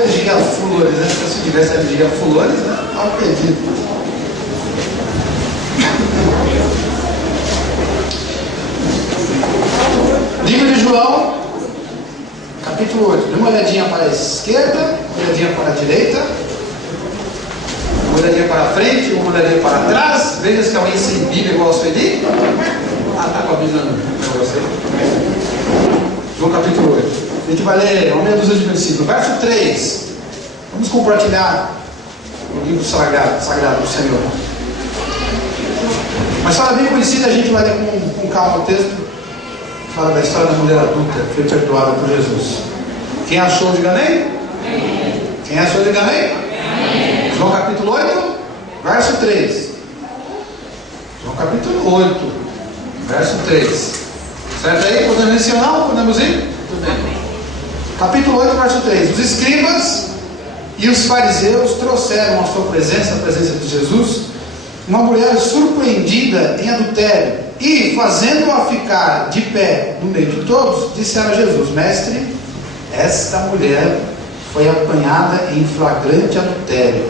alergia a flores, né? Se eu tivesse alergia a flores, né? Estava perdido. Livro de João, capítulo 8. Dê uma olhadinha para a esquerda, uma olhadinha para a direita, uma olhadinha para a frente, uma olhadinha para trás. Veja se alguém sem Bíblia igual a Sueli. Está com a Bíblia no negócio aí. João capítulo 8. A gente vai ler uma meia dúzia de versículos. Verso 3. Vamos compartilhar o livro sagrado do Senhor. Uma história bem conhecida, a gente vai ler com calma o texto. Fala da história da mulher adulta que foi perdoada por Jesus. Quem achou, diga amém? Quem achou, diga amém? João capítulo 8, verso 3. João capítulo 8, verso 3. Certo aí? Podemos mencionar? Podemos ir? Tudo bem. Capítulo 8, verso 3. Os escribas e os fariseus trouxeram à sua presença, a presença de Jesus, uma mulher surpreendida em adultério. E, fazendo-a ficar de pé no meio de todos, disseram a Jesus: Mestre, esta mulher foi apanhada em flagrante adultério.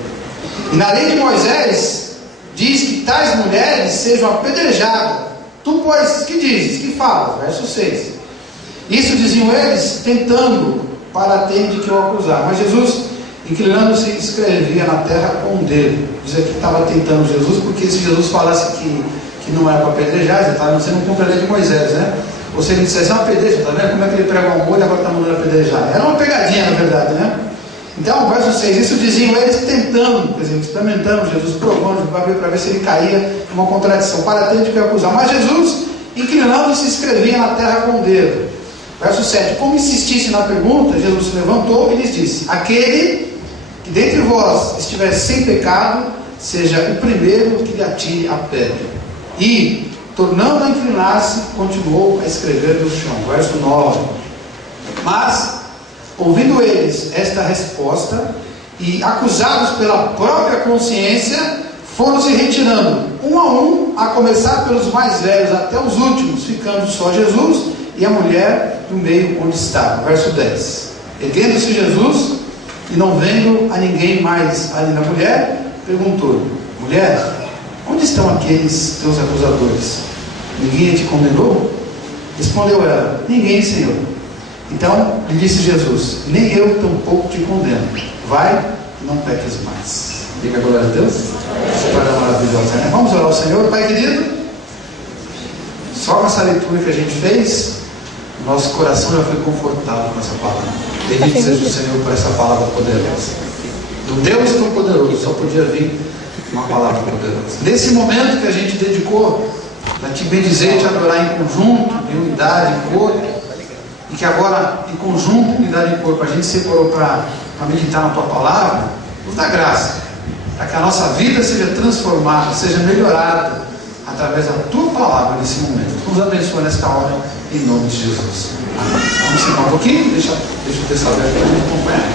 E na lei de Moisés diz que tais mulheres sejam apedrejadas. Tu, pois, que dizes? Que falas? Verso 6. Isso diziam eles, tentando, para ter de que o acusar. Mas Jesus, inclinando-se, escrevia na terra com o dedo. Diz aqui que estava tentando Jesus, porque se Jesus falasse que não era para apedrejar, você não cumpre a lei de Moisés, né? Ou se ele dissesse, apedreja, está vendo como é que ele pregou um molho e agora está mandando apedrejar? Era uma pegadinha, na verdade, né? Então, verso 6, isso diziam eles tentando, quer dizer, experimentando Jesus, provando, para ver se ele caía em uma contradição, para ter de que acusar. Mas Jesus, inclinando-se, escrevia na terra com o dedo. Verso 7, como insistisse na pergunta, Jesus se levantou e lhes disse: Aquele que dentre vós estiver sem pecado, seja o primeiro que lhe atire a pedra. E, tornando a inclinar-se, continuou a escrever no chão. Verso 9. Mas, ouvindo eles esta resposta, e acusados pela própria consciência, foram se retirando, um, a começar pelos mais velhos até os últimos, ficando só Jesus e a mulher no meio onde estava. Verso 10. Erguendo-se Jesus, e não vendo a ninguém mais ali na mulher, perguntou: Mulher, onde estão aqueles teus acusadores? Ninguém te condenou? Respondeu ela: Ninguém, Senhor. Então lhe disse Jesus: Nem eu tampouco te condeno. Vai e não peques mais. Diga a glória a Deus. História maravilhosa, né? Vamos orar ao Senhor. Pai querido, só com essa leitura que a gente fez, nosso coração já foi confortado com essa palavra. Bendito seja o Senhor por essa palavra poderosa. Do Deus Todo-Poderoso só podia vir uma palavra poderosa. Nesse momento que a gente dedicou para te bendizer e te adorar em conjunto, em unidade, em corpo, e que agora em conjunto, em unidade em corpo, a gente separou para meditar na tua palavra, nos dá graça, para que a nossa vida seja transformada, seja melhorada através da tua palavra nesse momento. Nos abençoa nesta hora, em nome de Jesus. Amém. Vamos sentar um pouquinho, deixa o texto aberto para a gente acompanhar.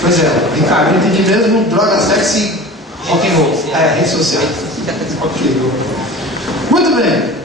Pois é, Ricardo, entendi mesmo, droga, sexo e rock and roll. Rede social. Ok. Muito bem.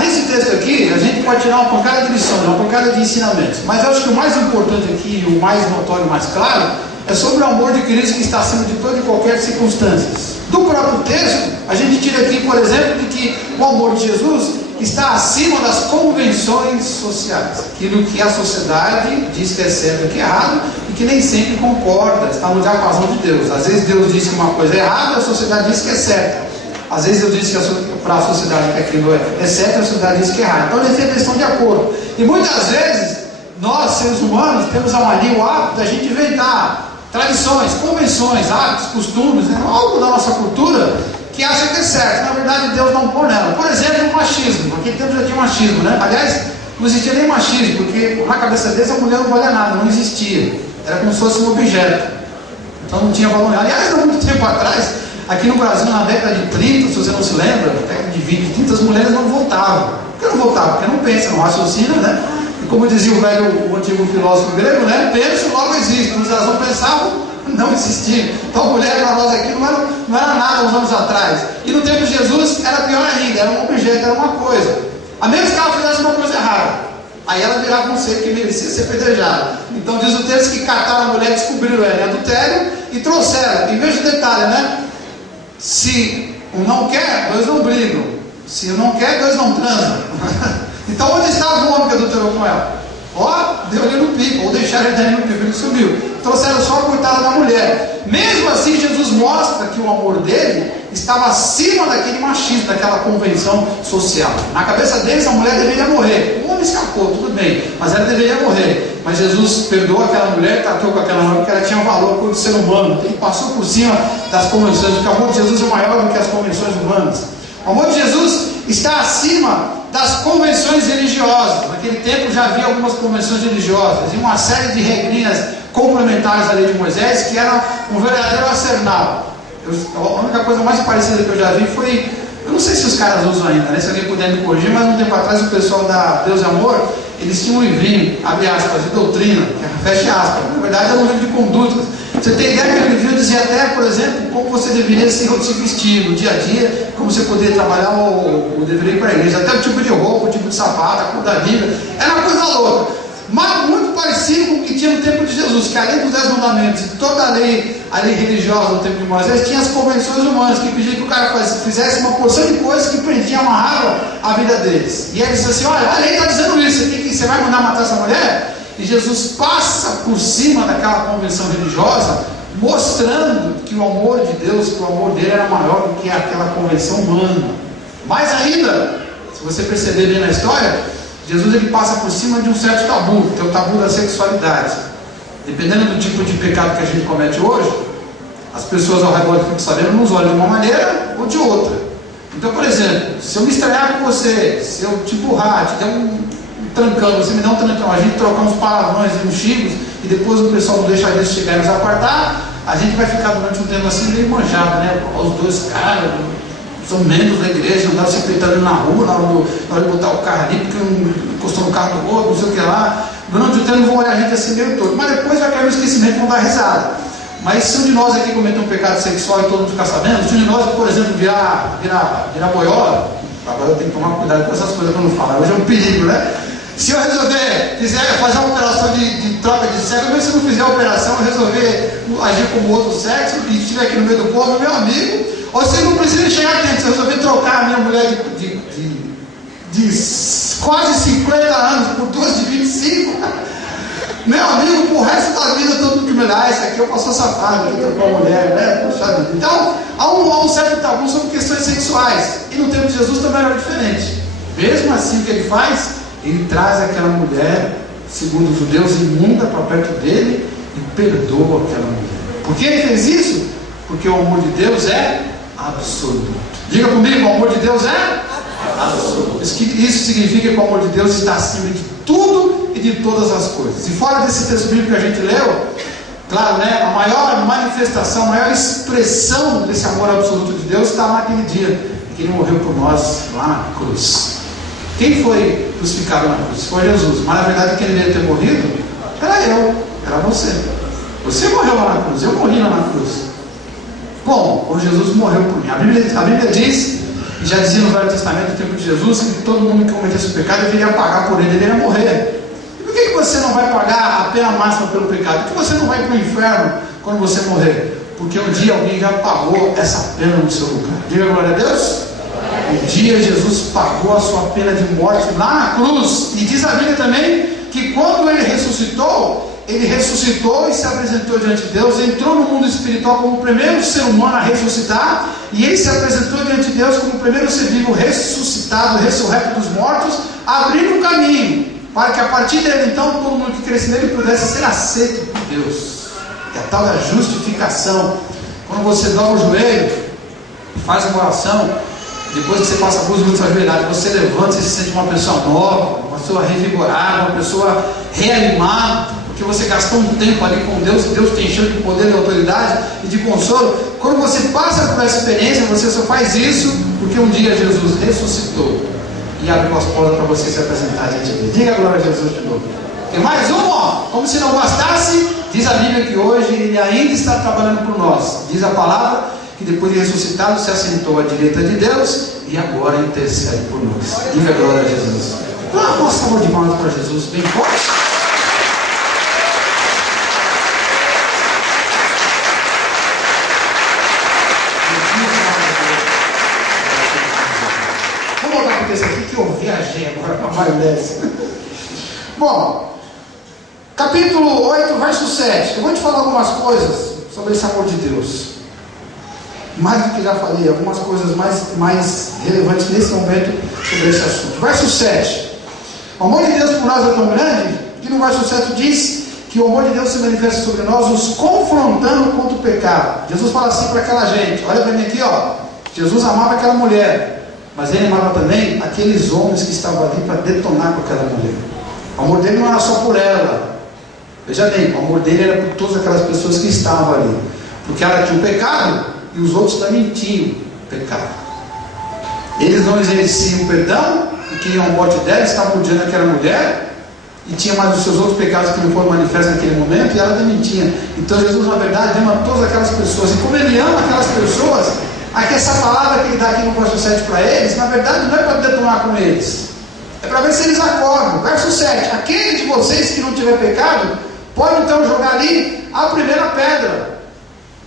Nesse texto aqui, a gente pode tirar uma pancada de lições, uma pancada de ensinamentos. Mas eu acho que o mais importante aqui, o mais notório, o mais claro, é sobre o amor de Cristo que está acima de toda e qualquer circunstância. Do próprio texto, a gente tira aqui, por exemplo, de que o amor de Jesus está acima das convenções sociais. Aquilo que a sociedade diz que é certo e que é errado, e que nem sempre concorda, está no diapasão de Deus. Às vezes Deus diz que uma coisa é errada, a sociedade diz que é certa. Às vezes Deus diz que para a sociedade que aquilo é certo, a sociedade diz que é errado. Então eles sempre estão de acordo. E muitas vezes, nós, seres humanos, temos a mania, o hábito da gente inventar tradições, convenções, hábitos, costumes, né? Algo da nossa cultura que acha que é certo. Na verdade, Deus não põe nela. Por exemplo, o machismo. Naquele tempo já tinha machismo, né? Aliás, não existia nem machismo, porque na cabeça deles a mulher não valia nada, não existia. Era como se fosse um objeto. Então não tinha valor. Aliás, há muito tempo atrás, aqui no Brasil, na década de 30, se você não se lembra, na década de 20, 30, as mulheres não votavam. Por que não votavam? Porque não pensam, não raciocinam, né? E como dizia o antigo filósofo grego, né? Penso, logo existe. Quando elas não pensavam, não existia. Então a mulher para nós aqui não era nada uns anos atrás. E no tempo de Jesus era pior ainda, era um objeto, era uma coisa. A menos que ela fizesse uma coisa errada. aí ela virava um ser que merecia ser apedrejada. Então diz o texto que cataram a mulher, descobriram ela em adultério e trouxeram. E veja o detalhe, né? Se um não quer, dois não brigam. Se um não quer, dois não transam. Então onde estava o homem que adulterou com ela? Ó, deu ali no pico, ou deixaram ele ali no pico, ele subiu. Trouxeram só a coitada da mulher. Mesmo assim, Jesus mostra que o amor dele estava acima daquele machismo, daquela convenção social. Na cabeça deles, a mulher deveria morrer. O homem escapou, tudo bem, mas ela deveria morrer. Mas Jesus perdoou aquela mulher, tratou com aquela mulher, porque ela tinha valor como ser humano. Ele passou por cima das convenções, porque o amor de Jesus é maior do que as convenções humanas. O amor de Jesus está acima das convenções religiosas. Naquele tempo já havia algumas convenções religiosas e uma série de regrinhas complementares à lei de Moisés, que era um verdadeiro arsenal. A única coisa mais parecida que eu já vi foi, eu não sei se os caras usam ainda, né? Se alguém puder me corrigir, mas um tempo atrás o pessoal da Deus e Amor, eles tinham um livrinho, abre aspas, de doutrina, fecha aspas, na verdade era um livro de condutas. Você tem ideia que aquele livro dizia até, por exemplo, como você deveria se vestir no dia a dia, como você poderia trabalhar ou deveria ir para a igreja, até o tipo de roupa, o tipo de sapato, a cor da Bíblia, era uma coisa louca. Mas muito parecido com o que tinha no tempo de Jesus, que além dos 10 mandamentos e toda a lei religiosa no tempo de Moisés, tinha as convenções humanas que pediam que o cara fizesse uma porção de coisas que prendiam, amarravam a vida deles. E eles diziam assim: olha, a lei está dizendo isso, você vai mandar matar essa mulher? E Jesus passa por cima daquela convenção religiosa, mostrando que o amor de Deus, que o amor dele era maior do que aquela convenção humana. Mais ainda, se você perceber bem na história, Jesus ele passa por cima de um certo tabu, que é o tabu da sexualidade. Dependendo do tipo de pecado que a gente comete hoje, as pessoas ao redor ficam sabendo, nos olham de uma maneira ou de outra. Então, por exemplo, se eu me estranhar com você, se eu te empurrar, te der um trancão, você me dá um trancão, a gente trocar uns palavrões e uns xingos, e depois o pessoal não deixa isso chegar e nos apartar, a gente vai ficar durante um tempo assim meio manjado, né? Os dois caras são membros da igreja, andaram se peitando na rua, na hora de botar o carro ali, porque um encostou no carro do outro, não sei o que lá. Durante o tempo vão olhar a gente assim meio todo, mas depois vai cair no esquecimento e vão dar risada. Mas se um de nós aqui cometer um pecado sexual e todo mundo ficar sabendo, se um de nós, por exemplo, virar boiola, agora eu tenho que tomar cuidado com essas coisas que eu não falo, hoje é um perigo, né? Se eu quiser fazer uma operação de troca de sexo, mesmo se eu não fizer a operação, eu resolver agir como outro sexo e estiver aqui no meio do povo, meu amigo, ou se eu não preciso chegar dentro, se eu resolver trocar a minha mulher de quase 50 anos por duas de 25, meu amigo, por resto da vida todo mundo que me dá, esse aqui eu passou safado, aqui trocou a mulher, né? Puxa vida. Então, há um certo tabu sobre questões sexuais, e no tempo de Jesus também era diferente. Mesmo assim, o que ele faz? Ele traz aquela mulher, segundo os judeus, imunda para perto dele e perdoa aquela mulher. Por que ele fez isso? Porque o amor de Deus é absoluto. Diga comigo, o amor de Deus é absoluto. Isso significa que o amor de Deus está acima de tudo e de todas as coisas. E fora desse texto bíblico que a gente leu, claro, né, a maior manifestação, a maior expressão desse amor absoluto de Deus está naquele dia que ele morreu por nós lá na cruz. Quem foi crucificado na cruz? Foi Jesus. Mas na verdade quem deveria ter morrido era eu, era você. Você morreu lá na cruz, eu morri lá na cruz. Bom, quando Jesus morreu por mim, a Bíblia diz, e já dizia no Velho Testamento, no tempo de Jesus, que todo mundo que cometesse o pecado deveria pagar por ele, deveria morrer. E por que você não vai pagar a pena máxima pelo pecado? Por que você não vai para o inferno quando você morrer? Porque um dia alguém já pagou essa pena no seu lugar. Diga glória a Deus. Um dia Jesus pagou a sua pena de morte lá na cruz. E diz a Bíblia também que quando ele ressuscitou e se apresentou diante de Deus, entrou no mundo espiritual como o primeiro ser humano a ressuscitar, e ele se apresentou diante de Deus como o primeiro ser vivo ressuscitado, ressurreto dos mortos, abrindo um caminho para que a partir dele então todo mundo que cresce nele pudesse ser aceito por Deus. É a tal da justificação. Quando você dobra o joelho, faz uma oração, depois que você passa alguns minutos ajoelhado, você levanta e se sente uma pessoa nova, uma pessoa revigorada, uma pessoa reanimada, porque você gastou um tempo ali com Deus, e Deus te encheu de poder, de autoridade e de consolo. Quando você passa por essa experiência, você só faz isso porque um dia Jesus ressuscitou e abriu as portas para você se apresentar diante dele. Diga a glória a Jesus de novo. Tem mais uma, como se não bastasse, diz a Bíblia que hoje ele ainda está trabalhando por nós. Diz a palavra que depois de ressuscitado se assentou à direita de Deus e agora intercede por nós. Diga a glória a Jesus. Dá uma salva de palmas para Jesus, bem forte. Vamos voltar para esse aqui que eu viajei agora para maionese. Bom, capítulo 8, verso 7. Eu vou te falar algumas coisas sobre esse amor de Deus. Mais do que já falei, algumas coisas mais relevantes nesse momento sobre esse assunto. Verso 7. O amor de Deus por nós é tão grande que no verso 7 diz que o amor de Deus se manifesta sobre nós, nos confrontando contra o pecado. Jesus fala assim para aquela gente, olha para mim aqui, ó. Jesus amava aquela mulher, mas ele amava também aqueles homens que estavam ali para detonar com aquela mulher. O amor dele não era só por ela. Veja bem, o amor dele era por todas aquelas pessoas que estavam ali, porque ela tinha o pecado e os outros também tinham pecado. Eles não exerciam perdão e queriam a morte dela, estavam odiando aquela mulher, e tinha mais os seus outros pecados que não foram manifestos naquele momento, e ela também tinha. Então Jesus, na verdade, ama todas aquelas pessoas, e como ele ama aquelas pessoas, aqui essa palavra que ele dá aqui no verso 7 para eles, na verdade não é para detonar com eles, é para ver se eles acordam. Verso 7: aquele de vocês que não tiver pecado, pode então jogar ali a primeira pedra.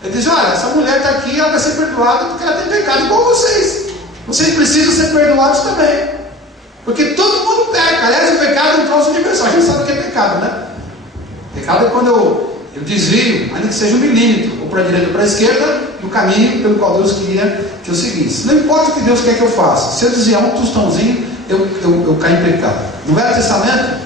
Ele diz: olha, essa mulher está aqui, ela vai ser perdoada porque ela tem pecado igual vocês. Vocês precisam ser perdoados também, porque todo mundo peca. Aliás, o pecado é um troço universal. A gente sabe o que é pecado, né? Pecado é quando eu desvio, ainda que seja 1 milímetro, ou para a direita ou para a esquerda, do caminho pelo qual Deus queria que eu seguisse. Não importa o que Deus quer que eu faça. Se eu desviar um tostãozinho, eu caio em pecado. No Velho Testamento,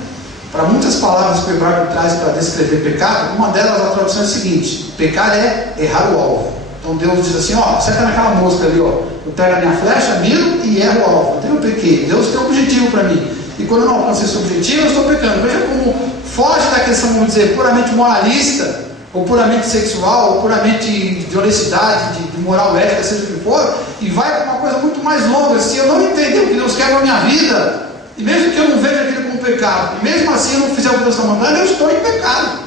para muitas palavras que o hebraico traz para descrever pecado, uma delas, a tradução é a seguinte: pecar é errar o alvo. Então Deus diz assim: ó, você está naquela mosca ali, ó, eu pego a minha flecha, miro e erro o alvo. Então eu pequei. Deus tem um objetivo para mim, e quando eu não alcanço esse objetivo, eu estou pecando. Veja como foge da questão, vamos dizer, puramente moralista, ou puramente sexual, ou puramente de honestidade, de moral ética, seja o que for, e vai para uma coisa muito mais longa. Se eu não entender o que Deus quer na minha vida, e mesmo que eu não veja aquilo como pecado, e mesmo assim eu não fizer o que Deus está mandando, eu estou em pecado.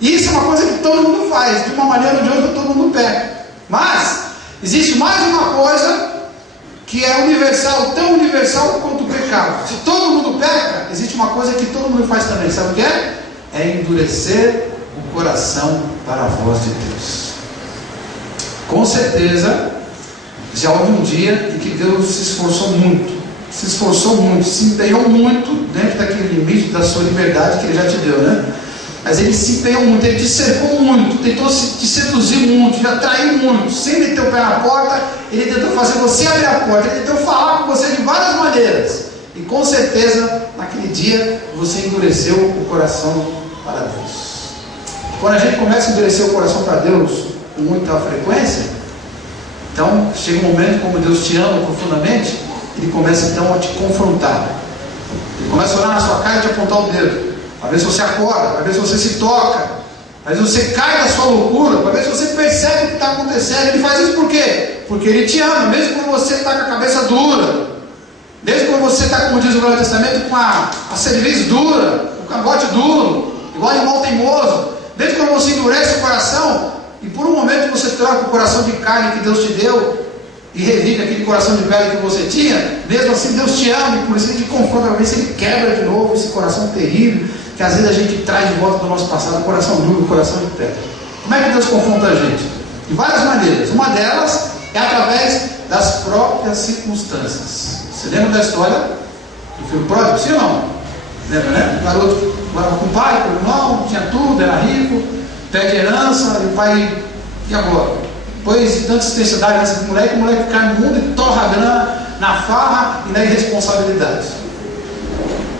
E isso é uma coisa que todo mundo faz, de uma maneira ou de outra todo mundo peca. Mas existe mais uma coisa que é universal, tão universal quanto o pecado. Se todo mundo peca, existe uma coisa que todo mundo faz também. Sabe o que é? É endurecer o coração para a voz de Deus. Com certeza, já houve um dia em que Deus se esforçou muito, se empenhou muito dentro daquele limite da sua liberdade que Ele já te deu, né? Mas Ele se empenhou muito, Ele te cercou muito, tentou te seduzir muito, te atrair muito. Sem Ele ter o pé na porta, Ele tentou fazer você abrir a porta, Ele tentou falar com você de várias maneiras. E com certeza, naquele dia, você endureceu o coração para Deus. Quando a gente começa a endurecer o coração para Deus com muita frequência, então chega um momento, como Deus te ama profundamente, Ele começa então a te confrontar. Ele começa a olhar na sua cara e te apontar o dedo, para ver se você acorda, para ver se você se toca, para ver se você cai da sua loucura, para ver se você percebe o que está acontecendo. Ele faz isso por quê? Porque Ele te ama, mesmo quando você está com a cabeça dura, mesmo quando você está, como diz o Velho Testamento, com a cerviz dura, o cangote duro, igual animal teimoso, mesmo quando você endurece o coração, e por um momento você troca o coração de carne que Deus te deu, e revive aquele coração de pedra que você tinha, mesmo assim Deus te ama, e por isso Ele te confronta, para ver se Ele quebra de novo esse coração terrível, que às vezes a gente traz de volta do nosso passado, o coração duro, o coração de pedra. Como é que Deus confronta a gente? De várias maneiras. Uma delas é através das próprias circunstâncias. Você lembra da história do filho pródigo? Sim ou não? Lembra, né? O garoto morava com o pai, com o irmão, tinha tudo, era rico, pede herança, e o pai, e agora? Depois de tanta intensidade nessa moleque, o moleque cai no mundo e torra a grana na farra e na irresponsabilidade.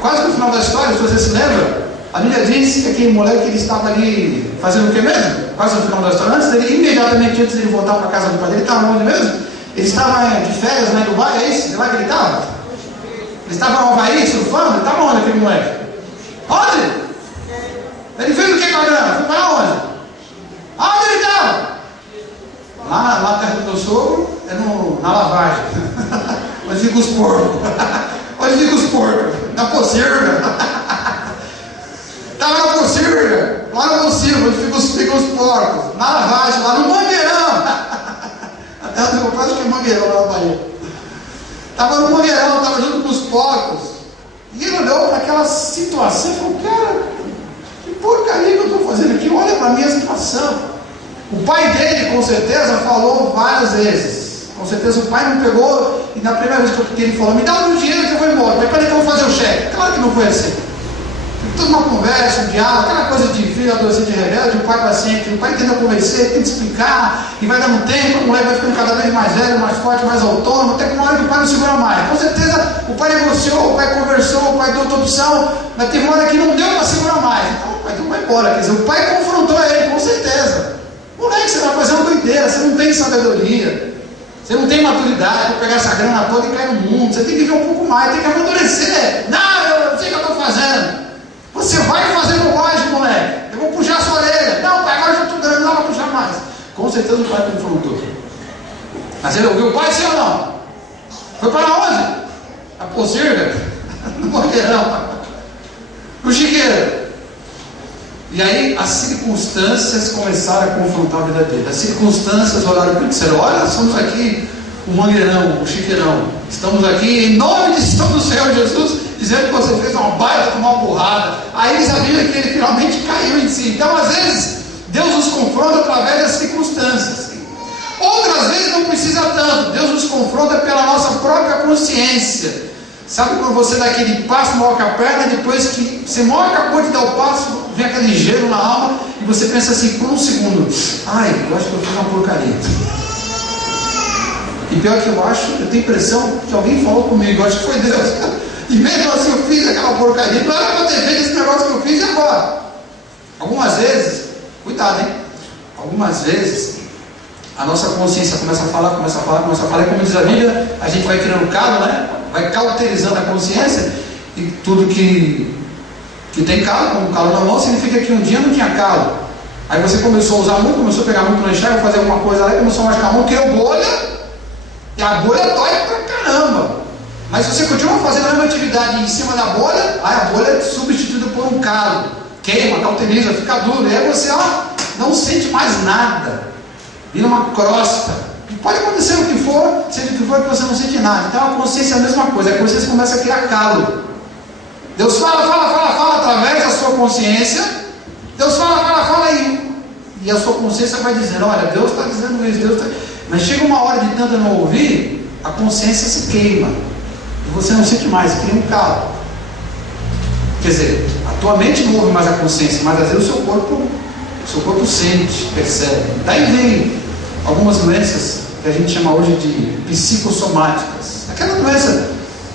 Quase no final da história, se você se lembra, a Bíblia diz que aquele moleque ele estava ali fazendo o que mesmo? Quase no final da história, imediatamente antes de ele voltar para a casa do pai dele, ele estava onde mesmo? Ele estava de férias na Dubai, é isso? De lá que ele estava? Ele estava no Havaí, surfando? Ele estava onde aquele moleque? Onde? Ele fez o que com a grana? Foi para onde? Onde ele estava? Lá perto do meu sogro, é na lavagem. Onde fica os porcos. Onde fica os porcos? Na pocilga. Estava na pocilga. Lá no pocilga, onde ficam os porcos. Na lavagem, lá no Mangueirão. Até o meu pai acho que é Mangueirão lá na Bahia. Estava no Mangueirão, estava junto com os porcos. E ele olhou para aquela situação e falou: cara, que porcaria que eu estou fazendo aqui, olha para a minha situação. O pai dele, com certeza, falou várias vezes. Com certeza o pai não pegou e na primeira vez que ele falou: me dá o meu dinheiro que eu vou embora. Mas peraí que eu vou fazer o cheque. Claro que não foi assim. Tudo uma conversa, um diálogo, aquela coisa de filho adolescente rebelde, o pai vai sempre, o pai tenta convencer, tenta explicar, e vai dando tempo, a mulher vai ficando cada vez mais velha, mais forte, mais autônoma, até que uma hora que o pai não segura mais. Com certeza o pai negociou, o pai conversou, o pai deu outra opção, mas teve uma hora que não deu para segurar mais. Então o pai vai embora, quer dizer, o pai confrontou ele, com certeza. Moleque, você vai fazer uma doideira, você não tem sabedoria, você não tem maturidade para pegar essa grana toda e cair no mundo, você tem que viver um pouco mais, tem que amadurecer. Não, eu sei o que eu estou fazendo. Você vai fazer bobagem, moleque. Eu vou puxar a sua orelha. Não, pai, agora eu já estou grande, não vou puxar mais. Com certeza o pai confrontou. Mas ele ouviu o pai, sim ou não? Foi para onde? A pocilga? No moqueirão. No chiqueiro. E aí as circunstâncias começaram a confrontar a vida dele. As circunstâncias olharam para ele e disseram: olha, estamos aqui, o mangueirão, o chiqueirão. Estamos aqui em nome do Senhor Jesus, dizendo que você fez uma baita, uma burrada. Aí eles sabiam que ele finalmente caiu em si. Então, às vezes, Deus nos confronta através das circunstâncias. Outras vezes não precisa tanto. Deus nos confronta pela nossa própria consciência. Sabe quando você dá aquele passo, moca a perna, depois que você mal acabou de dar o passo, vem aquele gelo na alma, e você pensa assim, por um segundo: ai, eu acho que eu fiz uma porcaria. E pior que eu tenho impressão que alguém falou comigo, eu acho que foi Deus. E mesmo assim eu fiz aquela porcaria. Não era para ter feito esse negócio que eu fiz, e agora? Algumas vezes, cuidado, hein? Algumas vezes a nossa consciência começa a falar, e como diz a Bíblia, a gente vai criando calo, né? Vai cauterizando a consciência, e tudo que tem calo, como calo na mão, significa que um dia não tinha calo. Aí você começou a usar muito, começou a pegar muito no enxerga, fazer alguma coisa lá, e começou a machucar a mão, criou bolha, e a bolha dói pra caramba. Mas se você continua fazendo a mesma atividade em cima da bolha, aí a bolha é substituída por um calo, queima, cauteriza, fica duro, e aí você não sente mais nada, vira uma crosta. E pode acontecer o que for, seja o que for, que você não sente nada. Então a consciência é a mesma coisa, a consciência começa a criar calo. Deus fala através da sua consciência. Deus fala e a sua consciência vai dizendo: olha, Deus está dizendo isso, Deus está... Mas chega uma hora de tanto não ouvir, a consciência se queima. E você não sente mais, cria um calo. Quer dizer, a tua mente não ouve mais a consciência, mas às vezes o seu corpo sente, percebe. Daí vem algumas doenças que a gente chama hoje de psicossomáticas. Aquela doença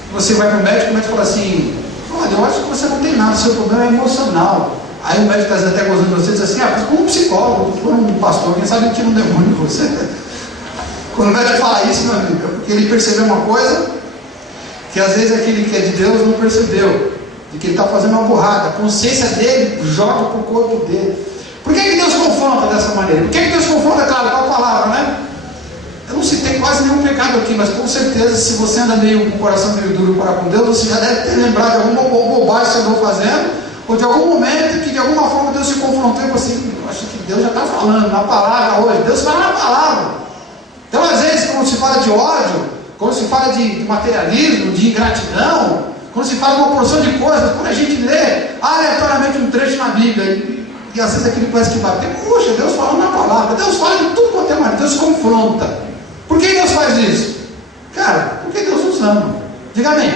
que você vai para o médico, o médico fala assim: olha, eu acho que você não tem nada, o seu problema é emocional. Aí o médico está até gozando de você, diz assim: como um psicólogo, como um pastor, quem sabe ele tira um demônio de você. Quando o médico fala isso, meu amigo, é porque ele percebeu uma coisa que às vezes aquele que é de Deus não percebeu, de que ele está fazendo uma burrada. A consciência dele joga para o corpo dele. Por que Deus confronta dessa maneira? Por que Deus confronta, claro, com a palavra, né? Eu não citei quase nenhum pecado aqui, mas com certeza, se você anda meio com o coração meio duro para com Deus, você já deve ter lembrado de alguma bobagem que você andou fazendo, ou de algum momento que de alguma forma Deus se confrontou e falou assim: eu acho que Deus já está falando na palavra hoje. Deus fala na palavra. Então, às vezes, quando se fala de ódio, quando se fala de materialismo, de ingratidão, quando se fala de uma porção de coisas, quando a gente lê aleatoriamente um trecho na Bíblia, e às vezes aquilo parece que bate, puxa, Deus falando na palavra, Deus fala de tudo quanto é maneira, Deus confronta. Por que Deus faz isso? Cara, porque Deus nos ama. Diga amém.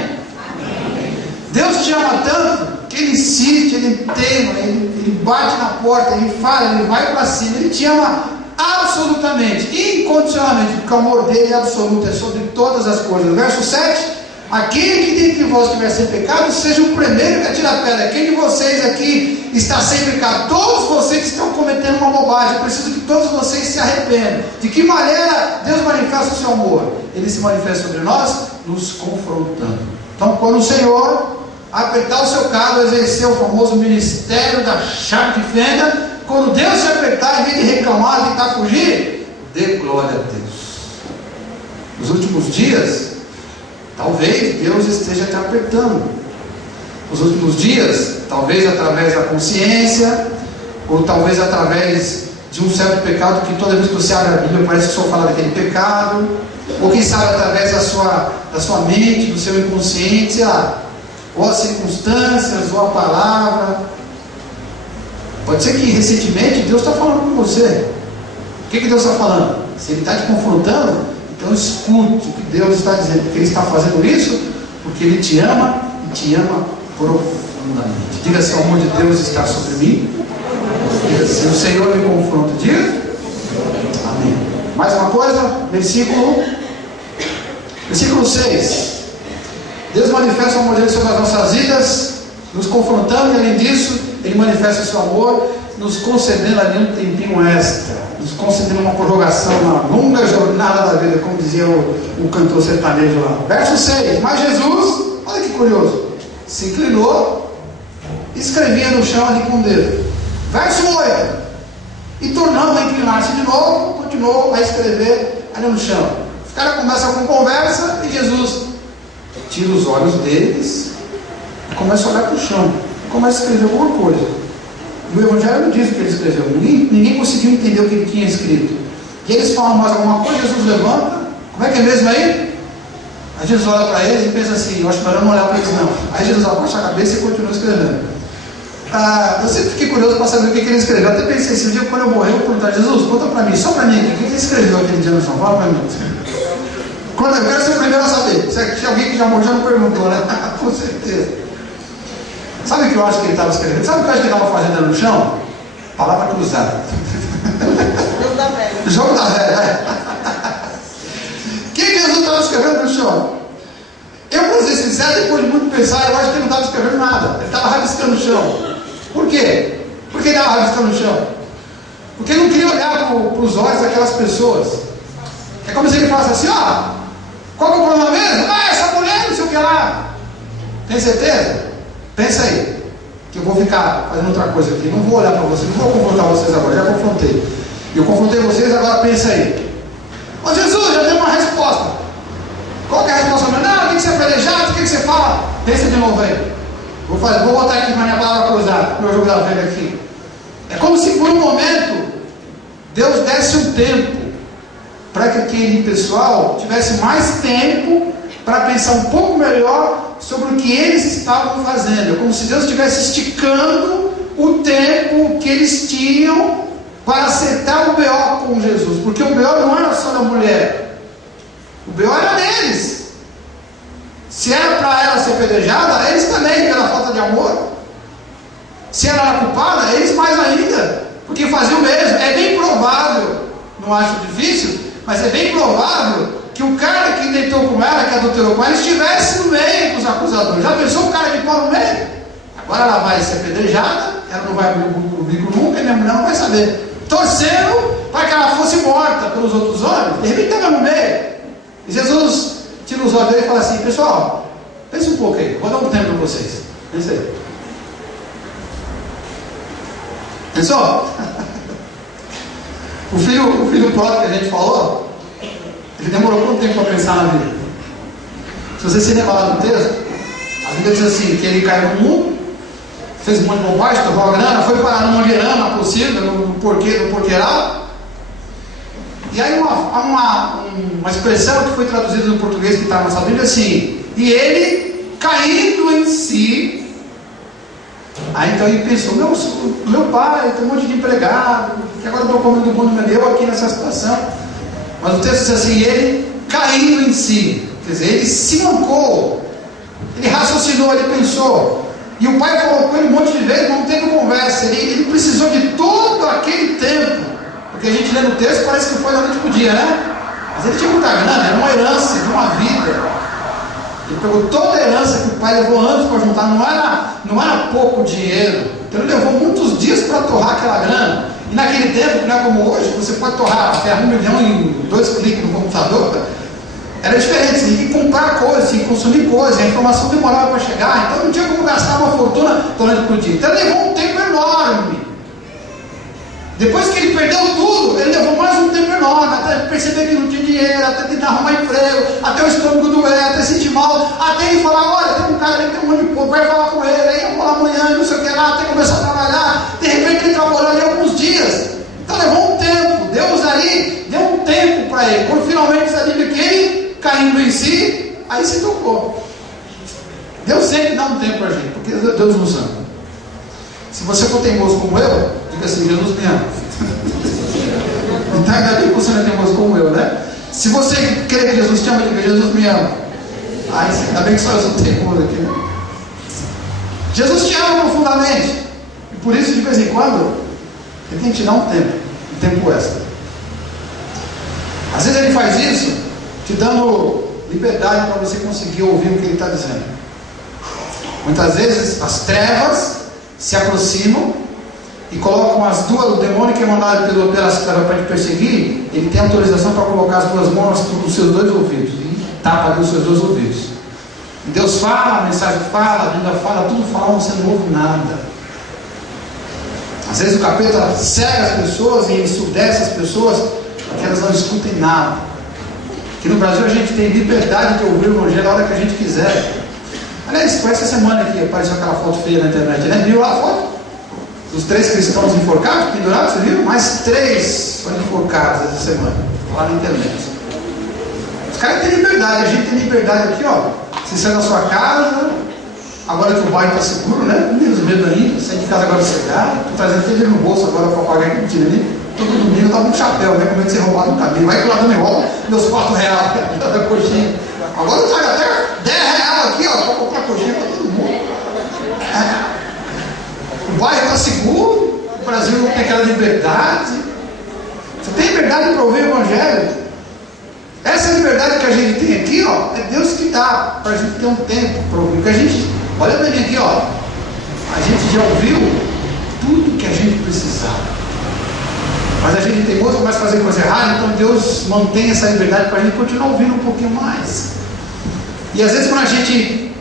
Deus te ama tanto que Ele insiste, Ele teima, Ele bate na porta, Ele fala, Ele vai para cima, Ele te ama absolutamente, incondicionalmente, porque o amor dele é absoluto, é sobre todas as coisas. Verso 7: aquele que dentre vós tiver sem pecado, seja o primeiro que atira a pedra. Quem de vocês aqui está sem pecado? Todos vocês estão cometendo uma bobagem. Eu preciso que todos vocês se arrependam. De que maneira Deus manifesta o seu amor? Ele se manifesta sobre nós, nos confrontando. Então, quando o Senhor apertar o seu calo, exercer o famoso ministério da chave de fenda, quando Deus se apertar, em vez de reclamar, de tentar fugir, dê glória a Deus. Nos últimos dias, talvez Deus esteja te apertando. Nos últimos dias, talvez através da consciência, ou talvez através de um certo pecado, que toda vez que você abre a Bíblia parece que só fala daquele pecado, ou quem sabe através da sua mente, do seu inconsciente, ou as circunstâncias, ou a palavra. Pode ser que recentemente Deus está falando com você. O que Deus está falando? Se Ele está te confrontando, então escute o que Deus está dizendo. Porque Ele está fazendo isso porque Ele te ama e te ama profundamente. Diga assim: o amor de Deus está sobre mim. Diga assim: o Senhor me confronta. Diga. Amém. Mais uma coisa, versículo 6. Deus manifesta o amor dele sobre as nossas vidas, nos confrontando, e além disso, Ele manifesta o seu amor, nos concedendo ali um tempinho extra, nos concedendo uma prorrogação na longa jornada da vida, como dizia o cantor sertanejo lá. Verso 6. Mas Jesus, olha que curioso, se inclinou e escrevia no chão ali com o dedo. Verso 8. E tornando a inclinar-se de novo, continuou a escrever ali no chão. Os caras começam com conversa e Jesus tira os olhos deles e começa a olhar para o chão, começa a escrever alguma coisa. E o Evangelho não diz o que ele escreveu. Ninguém conseguiu entender o que ele tinha escrito. E eles falam mais alguma coisa, Jesus levanta. Como é que é mesmo aí? Aí Jesus olha para eles e pensa assim: eu acho melhor não olhar para eles não. Aí Jesus abaixa a cabeça e continua escrevendo. Eu sempre fiquei curioso para saber o que ele escreveu. Até pensei assim: um dia quando eu morrer, eu vou perguntar: Jesus, conta para mim, só para mim, o que ele escreveu aquele dia no chão? Fala para mim. Quando eu quero ser o primeiro a saber. Se alguém que já morreu já não perguntou, né? Com certeza. Sabe o que eu acho que ele estava escrevendo? Sabe o que eu acho que ele estava fazendo no chão? Palavra cruzada. Jogo da velha. Jogo da velha. O que Jesus estava escrevendo no chão? Eu, para ser sincero, depois de muito pensar, eu acho que ele não estava escrevendo nada. Ele estava rabiscando no chão. Por quê? Por que ele estava rabiscando no chão? Porque ele não queria olhar para os olhos daquelas pessoas. É como se ele falasse assim: qual que é o problema mesmo? Essa mulher, não sei o que lá. Tem certeza? Pensa aí, que eu vou ficar fazendo outra coisa aqui. Não vou olhar para vocês, não vou confrontar vocês agora. Já confrontei. Eu confrontei vocês, agora pensa aí. Ô Jesus, já deu uma resposta. Qual que é a resposta? Não, tem que ser pelejado, o que você fala? Pensa de novo aí. Vou botar aqui na minha palavra cruzada, meu jogo da velha aqui. É como se por um momento Deus desse um tempo para que aquele pessoal tivesse mais tempo para pensar um pouco melhor sobre o que eles estavam fazendo. É como se Deus estivesse esticando o tempo que eles tinham para acertar o B.O. com Jesus. Porque o B.O. não era só da mulher, o B.O. era deles. Se era para ela ser apedrejada, eles também, pela falta de amor. Se ela era culpada, eles mais ainda, porque faziam o mesmo. É bem provável, não acho difícil, mas é bem provável que o cara que deitou com ela, que adulterou com ela, estivesse no meio dos acusadores. Já pensou o cara de pau no meio? Agora ela vai ser apedrejada, ela não vai abrir o bico nunca, e minha mulher não vai saber. Torcendo para que ela fosse morta pelos outros homens, de repente estava no meio. E Jesus tira os olhos dele e fala assim: pessoal, pensa um pouco aí, vou dar um tempo para vocês. Pensa aí. Pensou? O filho pródigo que a gente falou, ele demorou quanto tempo para pensar na vida? Se você se lembrar lá no texto, a Bíblia diz assim: que ele caiu no mundo, fez um monte de bobagem, torrou a grana, foi parar numa grana possível, no porqueiral. E aí uma expressão que foi traduzida no português que está na nossa Bíblia assim: e ele caindo em si. Aí então ele pensou: meu pai tem um monte de empregado, que agora estou comendo do mundo meu aqui nessa situação. Mas o texto diz assim: ele caindo em si. Quer dizer, ele se mancou, ele raciocinou, ele pensou. E o pai falou com ele um monte de vezes, não teve conversa. Ele precisou de todo aquele tempo. Porque a gente lê no texto, parece que foi da noite para o dia, né? Mas ele tinha muita grana, era uma herança de uma vida. Ele pegou toda a herança que o pai levou anos para juntar, não era pouco dinheiro. Então ele levou muitos dias para torrar aquela grana. E naquele tempo, não é como hoje, você pode torrar até 1 milhão em 2 cliques no computador. Era diferente, você tinha que comprar coisas, tinha que consumir coisas, a informação demorava para chegar, então não tinha como gastar uma fortuna durante o dia. Então ele levou um tempo enorme. Depois que ele perdeu tudo, ele levou mais um tempo enorme, até perceber que não tinha dinheiro, até tentar arrumar emprego, até o estômago doer, até sentir mal, até ele falar: olha, tem um cara ali que tem um monte de povo, vai falar com ele, aí eu vou lá amanhã, não sei o que lá, até começar a trabalhar. De repente ele trabalhou ali alguns dias, então levou um tempo. Deus ali deu um tempo para ele. Quando finalmente a Bíblia que ele, caindo em si, aí se tocou. Deus sempre dá um tempo para a gente, porque Deus nos ama. Se você for teimoso como eu, diga assim: Jesus me ama. Então ainda bem que você não é teimoso como eu, né? Se você quer que Jesus te ama, diga: Jesus me ama. Ainda bem que só eu sou teimoso aqui, né? Jesus te ama profundamente. E por isso, de vez em quando, Ele tem que te dar um tempo extra. Às vezes Ele faz isso te dando liberdade para você conseguir ouvir o que Ele está dizendo. Muitas vezes as trevas se aproximam e colocam as duas, o demônio que é mandado pelas trevas para te perseguir, ele tem autorização para colocar as duas mãos nos seus dois ouvidos e tapa ali os seus dois ouvidos. E Deus fala, a mensagem fala, a Bíblia fala, tudo fala, você não ouve nada. Às vezes o capeta cega as pessoas e ensurdece as pessoas para que elas não escutem nada. Aqui no Brasil a gente tem liberdade de ouvir o Evangelho a hora que a gente quiser. Aliás, foi essa semana que apareceu aquela foto feia na internet, né? Viu lá a foto? Os 3 cristãos enforcados, pendurados, você viu? Mais 3 foram enforcados essa semana, lá na internet. Os caras têm liberdade, a gente tem liberdade aqui, ó. Você sai da sua casa, agora que o bairro está seguro, né? Menos medo ainda, sai de casa agora sossegado, estou trazendo dinheiro no bolso agora para pagar aqui ali. Todo domingo eu tava com um chapéu, né? Como é que você roubado no caminho? Vai que lá dando enrola, meus R$4 da coxinha. Agora eu trago até R$10 aqui, ó, para comprar coxinha para todo mundo. O bairro está seguro, o Brasil não tem aquela liberdade. Você tem liberdade para ouvir o Evangelho. Essa liberdade que a gente tem aqui, ó, é Deus que dá para a gente ter um tempo para ouvir. Porque a gente, olha bem aqui, ó, a gente já ouviu tudo que a gente precisava. Mas a gente tem outro, começa a fazer coisa errada, então Deus mantém essa liberdade para a gente continuar ouvindo um pouquinho mais. E às vezes quando a gente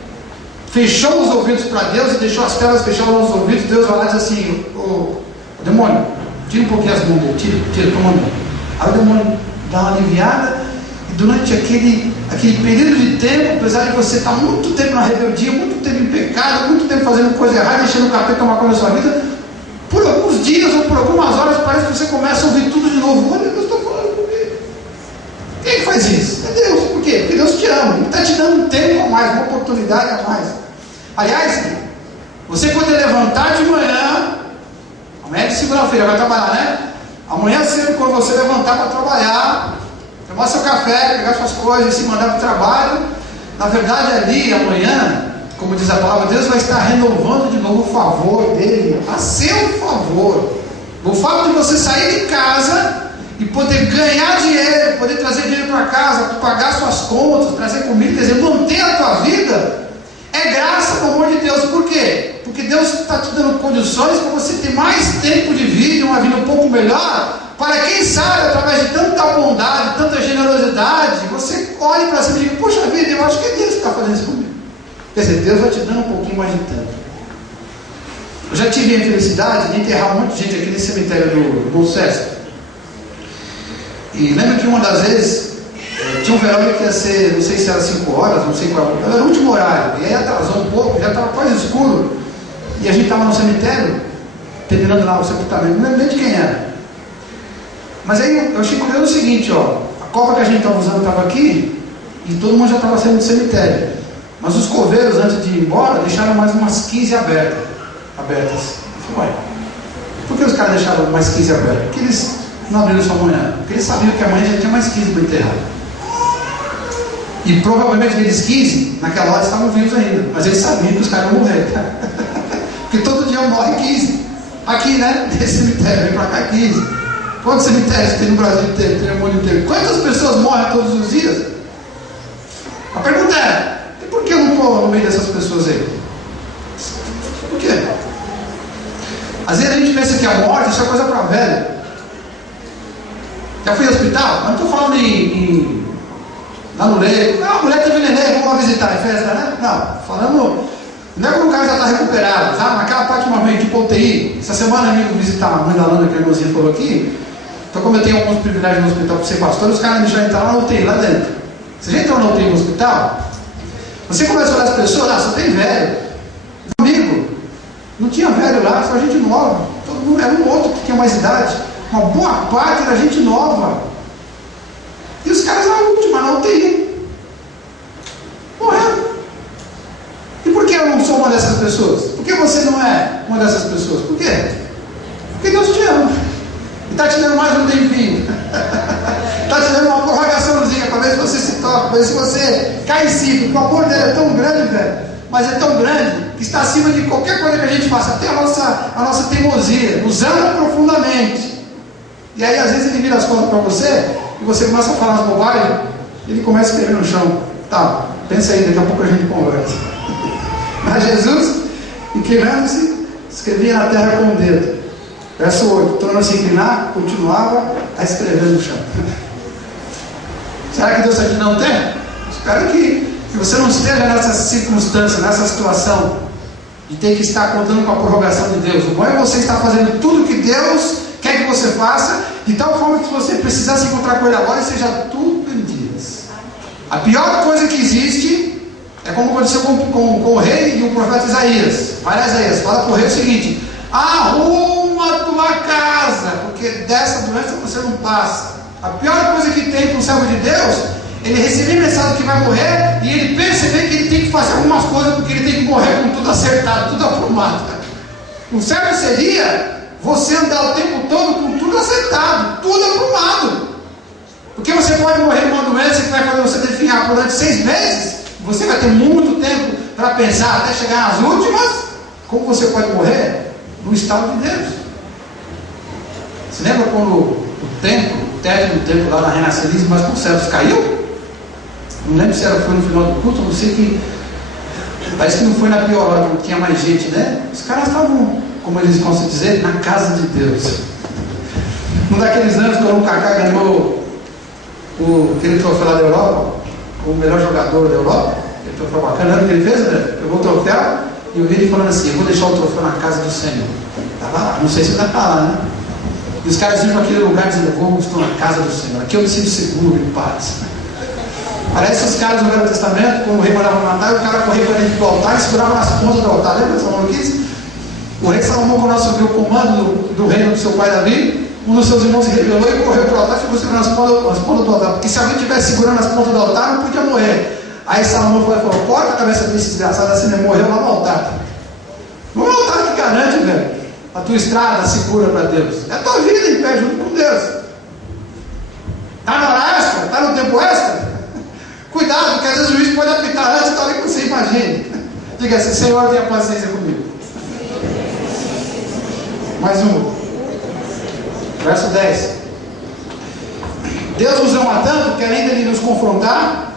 fechou os ouvidos para Deus e deixou as telas fechadas nos ouvidos, Deus vai lá e diz assim: ô demônio, tira um pouquinho as mãos dele, tira, toma a mão. Aí o demônio dá uma aliviada, e durante aquele período de tempo, apesar de você estar muito tempo na rebeldia, muito tempo em pecado, muito tempo fazendo coisa errada, deixando o capeta tomar conta da sua vida, por alguns dias ou por algumas horas parece que você começa a ouvir tudo de novo. Olha, Deus está falando comigo. Quem é que faz isso? É Deus. Por quê? Porque Deus te ama. Ele está te dando um tempo a mais, uma oportunidade a mais. Aliás, você pode levantar de manhã, amanhã é de segunda-feira, vai trabalhar, né? Amanhã cedo, quando você levantar para trabalhar, tomar seu café, pegar suas coisas e se mandar para o trabalho, na verdade ali, amanhã, como diz a palavra, Deus vai estar renovando de novo o favor dele, a seu favor. O fato de você sair de casa e poder ganhar dinheiro, poder trazer dinheiro para casa, pagar suas contas, trazer comida, quer dizer, manter a tua vida, é graça do amor de Deus. Por quê? Porque Deus está te dando condições para você ter mais tempo de vida, uma vida um pouco melhor, para quem sabe, através de tanta bondade, tanta generosidade, você olhe para si e diga: poxa vida, eu acho que é Deus que está fazendo isso comigo. Quer dizer, Deus vai te dando um pouquinho mais de tempo. Eu já tive a infelicidade de enterrar um monte de gente aqui nesse cemitério do Bom Sucesso. E lembro que uma das vezes tinha um velório que ia ser, não sei se era 5 horas, não sei qual, era o último horário. E aí atrasou um pouco, já estava quase escuro. E a gente estava no cemitério, terminando lá o sepultamento, não lembro nem de quem era. Mas aí eu achei curioso o seguinte, ó, a copa que a gente estava usando estava aqui e todo mundo já estava saindo do cemitério. Mas os coveiros, antes de ir embora, deixaram mais umas 15 abertas. Eu falei: ué, por que os caras deixaram mais 15 abertas? Porque eles não abriram só amanhã. Porque eles sabiam que amanhã já tinha mais 15 para enterrar. E provavelmente aqueles 15, naquela hora, estavam vivos ainda. Mas eles sabiam que os caras iam morrer. Porque todo dia morre 15. Aqui, né? Nesse cemitério, vem para cá 15. Quantos cemitérios tem no Brasil inteiro, tem no mundo inteiro? Quantas pessoas morrem todos os dias? A pergunta é: por que eu não estou no meio dessas pessoas aí? Por quê? Às vezes a gente pensa que a morte isso é coisa para velho. Já fui ao hospital? Mas não estou falando lá no leito. Não, a mulher teve neném, vamos lá visitar em festa, né? Não, falando. Não é quando o cara já está recuperado, sabe? Naquela parte de uma mãe tipo UTI. Essa semana eu vim visitar a mãe da Lana, que a irmãzinha falou aqui. Então, como eu tenho alguns privilégios no hospital para ser pastor, os caras me deixaram entrar lá na UTI, lá dentro. Você já entrou na UTI no hospital? Você começa a olhar as pessoas, só tem velho. Amigo, não tinha velho lá, só gente nova. Todo mundo, era um outro que tinha mais idade. Uma boa parte era gente nova. E os caras na última, na UTI. Morreram. E por pessoas? Por que você não é uma dessas pessoas? Por quê? Porque Deus te ama. E está te dando mais um tempinho. Está te dando uma prorrogaçãozinha para ver se você se toca, para ver se você cai em si. Porque o amor dele é tão grande, velho. Mas é tão grande que está acima de qualquer coisa que a gente faça. Até a nossa teimosia. Nos ama profundamente. E aí às vezes ele vira as costas para você e você começa a falar umas bobagens. Ele começa a escrever no chão. Tá, pensa aí, daqui a pouco a gente conversa. Mas Jesus, inclinando-se, escrevia na terra com o dedo. Verso 8, tornando-se a inclinar, continuava a escrever no chão. Será que Deus aqui não tem? Espero que você não esteja nessa circunstância, nessa situação de ter que estar contando com a prorrogação de Deus. O bom é você estar fazendo tudo que Deus quer que você faça, de tal forma que se você precisar se encontrar com Ele agora, seja tudo em dias. A pior coisa que existe é como aconteceu com o rei e o profeta Isaías. Vai a Isaías, fala para o rei o seguinte: arruma a tua casa, porque dessa doença você não passa. A pior coisa que tem para um servo de Deus, ele receber mensagem que vai morrer e ele perceber que ele tem que fazer algumas coisas porque ele tem que morrer com tudo acertado, tudo aprumado. O servo seria você andar o tempo todo com tudo acertado, tudo aprumado. Porque você pode morrer de uma doença que vai fazer você definhar durante 6 meses. Você vai ter muito tempo para pensar até chegar nas últimas. Como você pode morrer no estado de Deus? Você lembra quando o teto do templo lá na Renascença Vasconcelos caiu? Não lembro se foi no final do culto, não sei que. Parece que não foi na pior hora, porque tinha mais gente, né? Os caras estavam, como eles gostam de dizer, na casa de Deus. Num daqueles anos, quando o Kaká ganhou aquele troféu lá da Europa, o melhor jogador da Europa, aquele troféu bacana, lembra o que ele fez, né? Pegou o troféu e eu vi ele falando assim: eu vou deixar o troféu na casa do Senhor. Estava lá, não sei se ainda está lá, né? E os caras iam para aquele lugar dizendo: eu estou na casa do Senhor, aqui eu me sinto seguro, em paz. Parece os caras do Velho Testamento, quando o rei mandava matar, o cara corria para dentro do altar e segurava nas pontas do altar. Lembra dessa maluquice? O rei Salomão, quando assumiu o comando do reino do seu pai Davi, um dos seus irmãos se rebelou e correu para o altar e ficou segurando as pontas do altar. Porque se alguém estivesse segurando as pontas do altar, não podia morrer. Aí Salomão falou: corta a cabeça desse desgraçado, assim, ele morreu lá no altar. Não é o altar que garante, velho, a tua estrada segura para Deus. É a tua vida em pé junto com Deus. Está na hora extra? Está no tempo extra? Cuidado, porque às vezes o juiz pode apitar antes da hora que você imagine. Diga assim: Senhor, tenha paciência comigo. Mais um. Verso 10. Deus nos ama tanto que além dele nos confrontar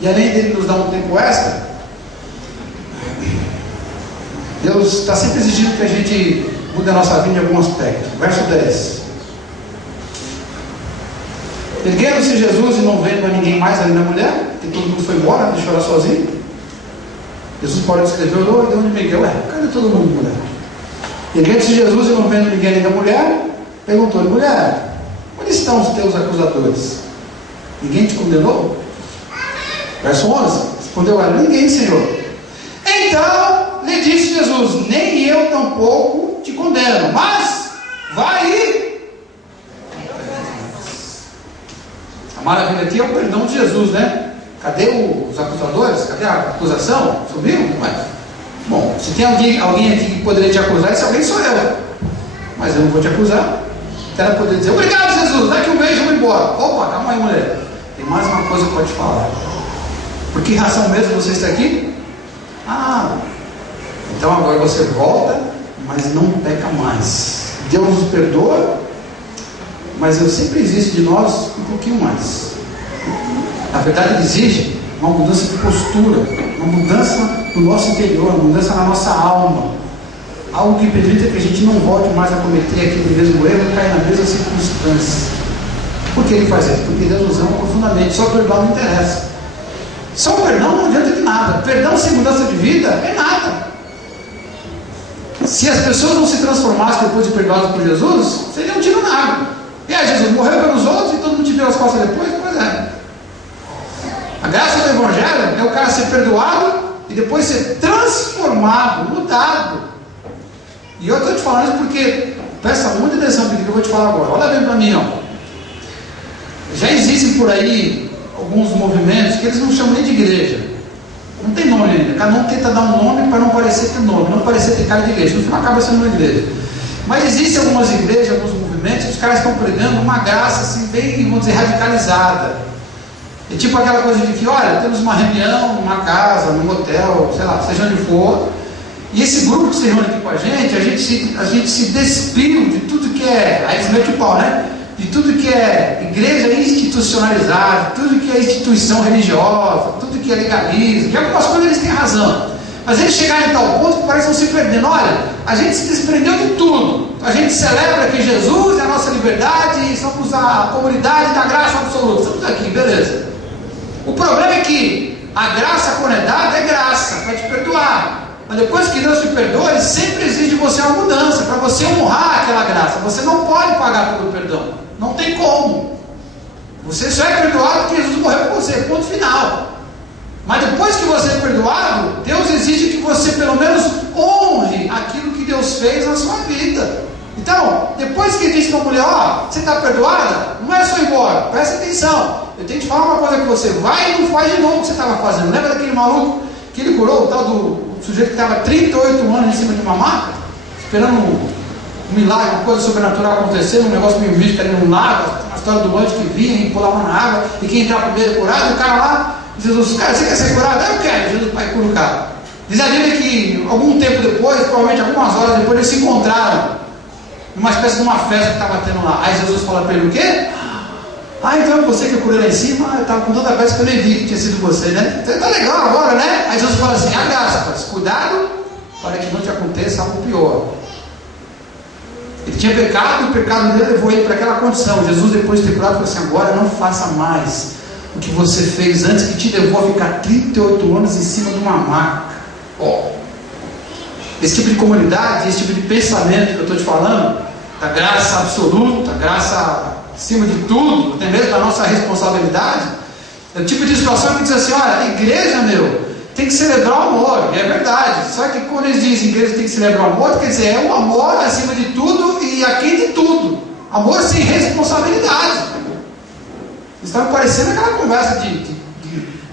e além dele nos dar um tempo extra, Deus está sempre exigindo que a gente mude a nossa vida em algum aspecto. Verso 10. Erguendo-se Jesus e não vendo a ninguém mais ali na mulher, que todo mundo foi embora, deixou ela sozinha. Jesus pode escrever: olhou e deu onde Miguel. Cadê todo mundo, mulher? Erguendo-se Jesus e não vendo ninguém ali da mulher, perguntou-lhe: mulher, onde estão os teus acusadores? Ninguém te condenou? Verso 11. Respondeu ela: ninguém, Senhor. Então lhe disse Jesus: nem eu tampouco te condeno, mas vai e... A maravilha aqui é o perdão de Jesus, né? Cadê os acusadores? Cadê a acusação? Subiu? Bom, se tem alguém aqui que poderia te acusar, esse alguém sou eu. Mas eu não vou te acusar. Ela poderia dizer: obrigado, Jesus, daqui um beijo e vou embora. Opa, calma aí, mulher. Tem mais uma coisa que eu vou te falar. Por que razão mesmo você está aqui? Então agora você volta, mas não peca mais. Deus nos perdoa, mas eu sempre exijo de nós um pouquinho mais. Na verdade, ele exige uma mudança de postura, uma mudança no nosso interior, uma mudança na nossa alma. Algo que permita que a gente não volte mais a cometer aquele mesmo erro e cair na mesma circunstância. Por que ele faz isso? Porque Deus nos ama profundamente. Só perdoar não interessa. Só o perdão não adianta de nada. Perdão sem mudança de vida é nada. Se as pessoas não se transformassem depois de perdoadas por Jesus, seria um tiro na água. E aí, Jesus morreu pelos outros e todo mundo te viu as costas depois? Pois é. A graça do Evangelho é o cara ser perdoado e depois ser transformado, mudado. E eu estou te falando isso porque, presta muita atenção no que eu vou te falar agora. Olha bem para mim, ó. Já existem por aí alguns movimentos que eles não chamam nem de igreja. Não tem nome ainda. Cada um tenta dar um nome para não parecer ter nome, não parecer ter cara de igreja. No final acaba sendo uma igreja. Mas existem algumas igrejas, alguns movimentos, que os caras estão pregando uma graça assim, bem, vamos dizer, radicalizada. É tipo aquela coisa de que, olha, temos uma reunião numa casa, num hotel, sei lá, seja onde for, e esse grupo que se reúne aqui com a gente se despiu de tudo que é, aí se mete o pau, né? De tudo que é igreja institucionalizada, tudo que é instituição religiosa, tudo que é legalismo, que algumas coisas eles têm razão. Mas eles chegaram em tal ponto que parecem se perdendo. Olha, a gente se desprendeu de tudo. A gente celebra que Jesus é a nossa liberdade e somos a comunidade da graça absoluta. Estamos aqui, beleza. O problema é que a graça, quando é dada, é graça, para te perdoar. Mas depois que Deus te perdoa, Ele sempre exige de você uma mudança, para você honrar aquela graça. Você não pode pagar pelo perdão. Não tem como. Você só é perdoado porque Jesus morreu por você, ponto final. Mas depois que você é perdoado, Deus exige que você pelo menos honre aquilo que Deus fez na sua vida. Então, depois que disse para a mulher, ó, você está perdoada? Não é só ir embora, presta atenção. Eu tenho que te falar uma coisa que você vai e não faz de novo o que você estava fazendo. Lembra daquele maluco que ele curou, o tal do sujeito que estava 38 anos em cima de uma maca, esperando um milagre, uma coisa sobrenatural acontecer, um negócio meio místico ali no lago, a história do anjo que vinha e pulava na água, e quem entrava primeiro curado, e o cara lá, Jesus, cara, você quer ser curado? Eu quero. Jesus vai curar o cara. Diz a Bíblia que algum tempo depois, provavelmente algumas horas depois, eles se encontraram numa espécie de uma festa que estava tendo lá. Aí Jesus fala para ele o quê? Ah, então você que eu curei lá em cima, eu estava com toda a festa que eu nem vi que tinha sido você, né? Você está legal agora, né? Aí Jesus fala assim, a graça, mas cuidado para que não te aconteça algo pior. Ele tinha pecado e o pecado dele levou ele para aquela condição. Jesus, depois de ter curado, falou assim, agora não faça mais o que você fez antes, que te levou a ficar 38 anos em cima de uma maca. Esse tipo de comunidade, esse tipo de pensamento que eu estou te falando, da graça absoluta, graça acima de tudo, até mesmo da nossa responsabilidade, é o tipo de situação que diz assim, olha, a igreja, tem que celebrar o amor, e é verdade. Só que quando eles dizem que a igreja tem que celebrar o amor, quer dizer, é o amor acima de tudo e aqui de tudo. Amor sem responsabilidade. Estava parecendo aquela conversa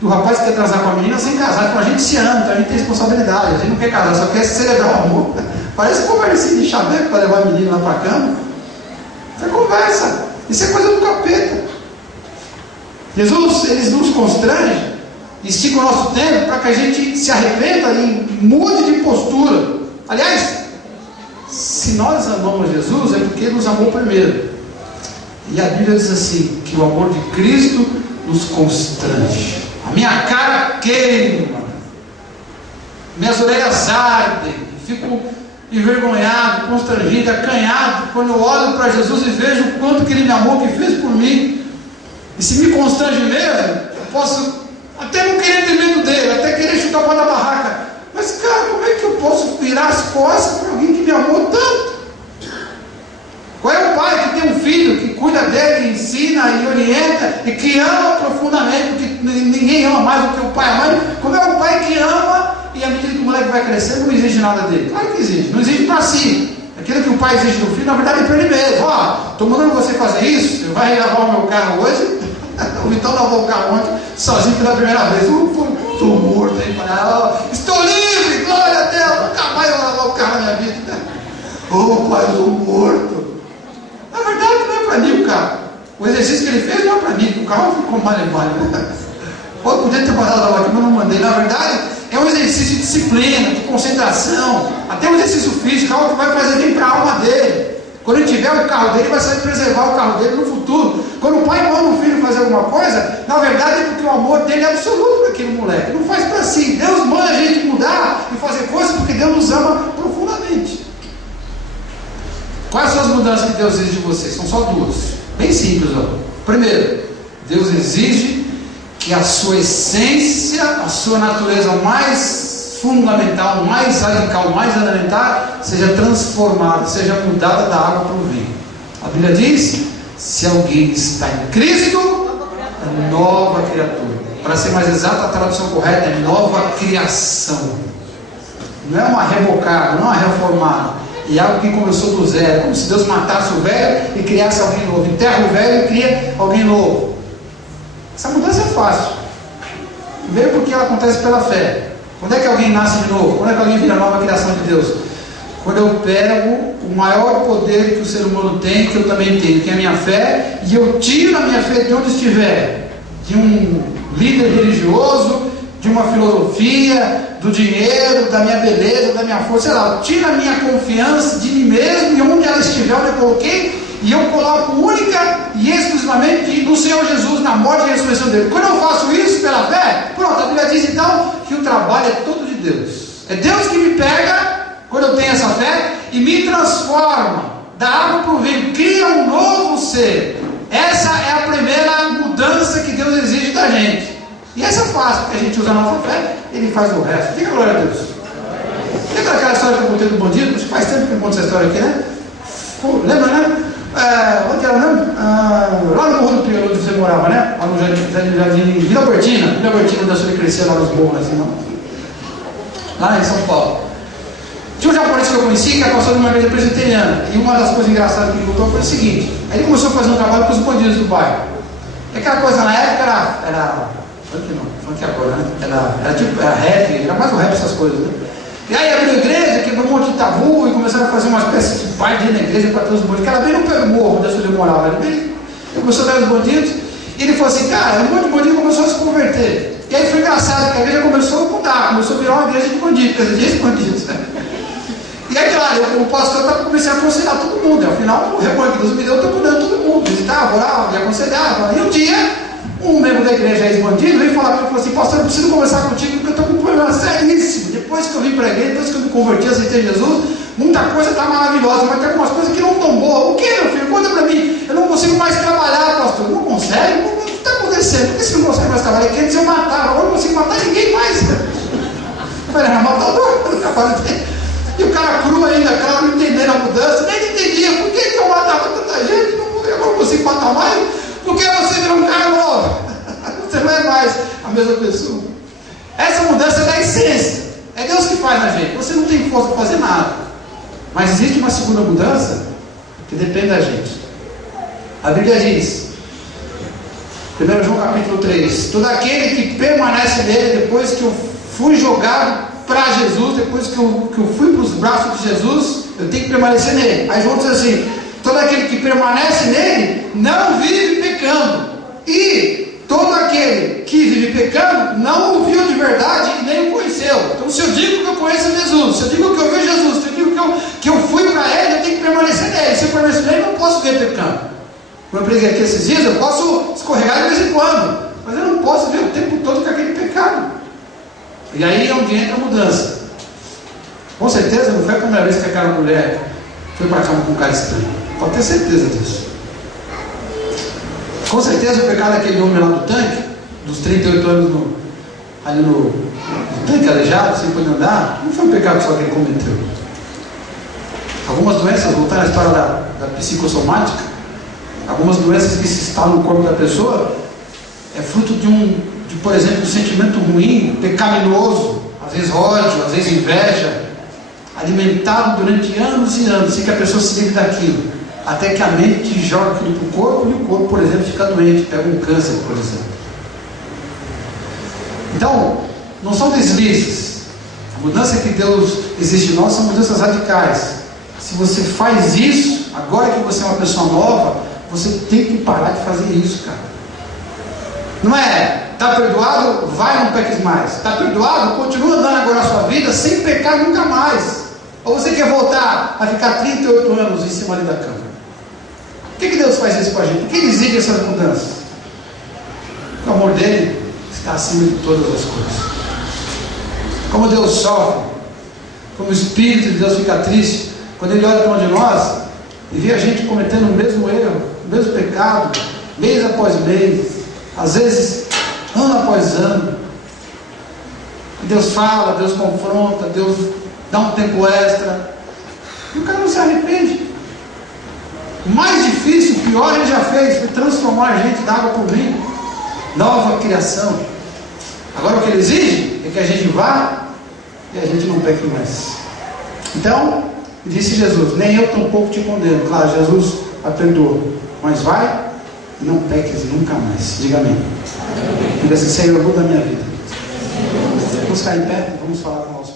do rapaz que quer casar com a menina sem casar. Então a gente se ama, então a gente tem responsabilidade. A gente não quer casar, só quer celebrar o amor. Parece conversinha de chaveco para levar a menina lá para a cama. Isso é conversa. Isso é coisa do capeta. Jesus, eles nos constrangem, estica o nosso tempo para que a gente se arrependa e mude de postura. Aliás, se nós amamos Jesus, é porque Ele nos amou primeiro. E a Bíblia diz assim, que o amor de Cristo nos constrange. A minha cara queima, minhas orelhas ardem, fico envergonhado, constrangido, acanhado, quando eu olho para Jesus e vejo o quanto que Ele me amou, que fez por mim. E se me constrange mesmo, eu posso até não querer ter medo dele, até querer chutar o pau da barraca. Mas cara, como é que eu posso virar as costas para alguém que me amou tanto? Qual é o pai que tem um filho que cuida dele, ensina e orienta e que ama profundamente, porque ninguém ama mais do que o pai e a mãe? Como é o pai que ama e à medida que o moleque vai crescendo não exige nada dele? Claro que exige, não exige para si. Aquilo que o pai exige do filho, na verdade é para ele mesmo. Ó, estou mandando você fazer isso, você vai lavar o meu carro hoje. O Vitão lavou o carro ontem, sozinho pela primeira vez. Estou morto, hein? Estou livre, glória a Deus, nunca mais vou lavar o carro na minha vida. Pai, eu estou morto. Na verdade não é para mim o carro. O exercício que ele fez não é para mim, o carro ficou mal. Pô, podia ter mandado lavar aqui, mas não mandei. Na verdade, é um exercício de disciplina, de concentração, até um exercício físico, algo que vai fazer bem para a alma dele. Quando ele tiver o carro dele, vai saber preservar o carro dele no futuro. Quando o pai manda o filho fazer alguma coisa, na verdade é porque o amor dele é absoluto para aquele moleque. Não faz para si. Deus manda a gente mudar e fazer coisas porque Deus nos ama profundamente. Quais são as mudanças que Deus exige de vocês? São só duas. Bem simples, ó. Primeiro, Deus exige que a sua essência, a sua natureza mais fundamental, mais radical, mais elementar, seja transformada, seja mudada da água para o vinho. A Bíblia diz, se alguém está em Cristo, é nova criatura. Para ser mais exato, a tradução correta é nova criação. Não é uma rebocada, não é uma reformada. E algo que começou do zero, como se Deus matasse o velho e criasse alguém novo. Enterra o velho e cria alguém novo. Essa mudança é fácil. Primeiro porque ela acontece pela fé. Quando é que alguém nasce de novo? Quando é que alguém vira nova criação de Deus? Quando eu pego o maior poder que o ser humano tem, que eu também tenho, que é a minha fé, e eu tiro a minha fé de onde estiver, de um líder religioso, de uma filosofia, do dinheiro, da minha beleza, da minha força, sei lá, eu tiro a minha confiança de mim mesmo, e onde ela estiver, onde eu coloquei, e eu coloco única e exclusivamente no Senhor Jesus, na morte e ressurreição dele. Quando eu faço isso pela fé, pronto, a Bíblia diz então que o trabalho é todo de Deus. É Deus que me pega quando eu tenho essa fé e me transforma da água para o vinho, cria um novo ser. Essa é a primeira mudança que Deus exige da gente. E essa é fácil, porque a gente usa a nossa fé, Ele faz o resto. Diga glória a Deus. Lembra aquela história que eu contei do bandido? Acho que faz tempo que eu conto essa história aqui, né? Pô, lembra, né? Onde era mesmo? Lá no Morro do Prior, onde você morava, né? Lá no Jardim Vila Bertina, onde você cresceu lá nos morros, assim, não? Lá em São Paulo. Tinha um japonês que eu conheci, que era pastor de uma igreja presbiteriana. E uma das coisas engraçadas que ele contou foi o seguinte: aí ele começou a fazer um trabalho com os bandidos do bairro. E aquela coisa na época era funk não, funk agora, né? Era rap, era mais um rap, essas coisas, né? E aí abriu a igreja, quebrou um monte de tabu e começaram a fazer uma espécie de baile na igreja para ter os bandidos, que era bem no pé do morro, onde ele morava. Ele começou a ver os bandidos, e ele falou assim, cara, um monte de bandido começou a se converter. E aí foi engraçado, que a igreja começou a mudar, começou a virar uma igreja de bandidos, quer dizer, de ex-bandidos, né? E aí, claro, eu como pastor comecei a aconselhar todo mundo. Afinal, o rebanho que Deus me deu, eu estou cuidando de todo mundo. Visitava, orava, me aconselhava. E um dia, um membro da igreja ex-bandido veio falar para mim, falou assim, pastor, eu preciso conversar contigo porque eu estou com um problema seríssimo. Depois que eu vim para a igreja, depois que eu me converti, aceitei Jesus, muita coisa está maravilhosa, mas tem algumas coisas que não estão boas. O que, meu filho? Conta para mim. Eu não consigo mais trabalhar, pastor. Não consegue? O que está acontecendo? Por que você não consegue mais trabalhar? Quer dizer, eu matar. Agora eu não consigo matar ninguém mais. Eu falei, era matador, eu não capaz de... E o cara cru ainda, o cara não entendendo a mudança, nem entendia por que eu matava tanta gente, eu não consigo matar mais, porque você virou um cara novo, você não é mais a mesma pessoa. Essa mudança é da essência, é Deus que faz na gente, você não tem força para fazer nada, mas existe uma segunda mudança que depende da gente. A Bíblia diz, 1 João capítulo 3, todo aquele que permanece nele depois que eu fui jogado para Jesus, depois que eu fui para os braços de Jesus, eu tenho que permanecer nele. Aí João diz assim, todo aquele que permanece nele não vive pecando, e todo aquele que vive pecando não o viu de verdade e nem o conheceu. Então se eu digo que eu conheço Jesus, se eu digo que eu vi Jesus, se eu digo que eu fui para ele, eu tenho que permanecer nele. Se eu permanecer nele, eu não posso ver pecando. Como eu preguei aqui esses dias, eu posso escorregar de vez em quando, mas eu não posso ver o tempo todo com aquele pecado. E aí é onde entra a mudança. Com certeza não foi a primeira vez que aquela mulher foi para a cama com um cara estranho. Pode ter certeza disso. Com certeza o pecado daquele homem lá do tanque, dos 38 anos ali no tanque aleijado, sem poder andar, não foi um pecado só que ele cometeu. Algumas doenças, voltando à história da psicossomática, algumas doenças que se instalam no corpo da pessoa, é fruto de por exemplo, um sentimento ruim, pecaminoso, às vezes ódio, às vezes inveja, alimentado durante anos e anos, sem que a pessoa se livre daquilo, até que a mente joga aquilo para o corpo, e o corpo, por exemplo, fica doente, pega um câncer, por exemplo. Então, não são deslizes. A mudança que Deus exige de nós são mudanças radicais. Se você faz isso, agora que você é uma pessoa nova, você tem que parar de fazer isso, cara. Não é, está perdoado, vai, não peques mais. Está perdoado, continua andando agora a sua vida sem pecar nunca mais. Ou você quer voltar a ficar 38 anos em cima ali da cama? Por que Deus faz isso com a gente? Por que Ele exige essas mudanças? O amor dele está acima de todas as coisas. Como Deus sofre, como o Espírito de Deus fica triste, quando Ele olha para um de nós e vê a gente cometendo o mesmo erro, o mesmo pecado, mês após mês, às vezes ano após ano, e Deus fala, Deus confronta, Deus dá um tempo extra, e o cara não se arrepende. O mais difícil, o pior Ele já fez, foi transformar a gente da água para o vinho, nova criação. Agora o que Ele exige é que a gente vá e a gente não peque mais. Então, disse Jesus, nem eu tampouco te condeno. Claro, Jesus a perdoou, mas vai e não peques nunca mais. Diga amém. Diga assim, Senhor, muda a minha vida. Vamos ficar em pé, vamos falar com o nosso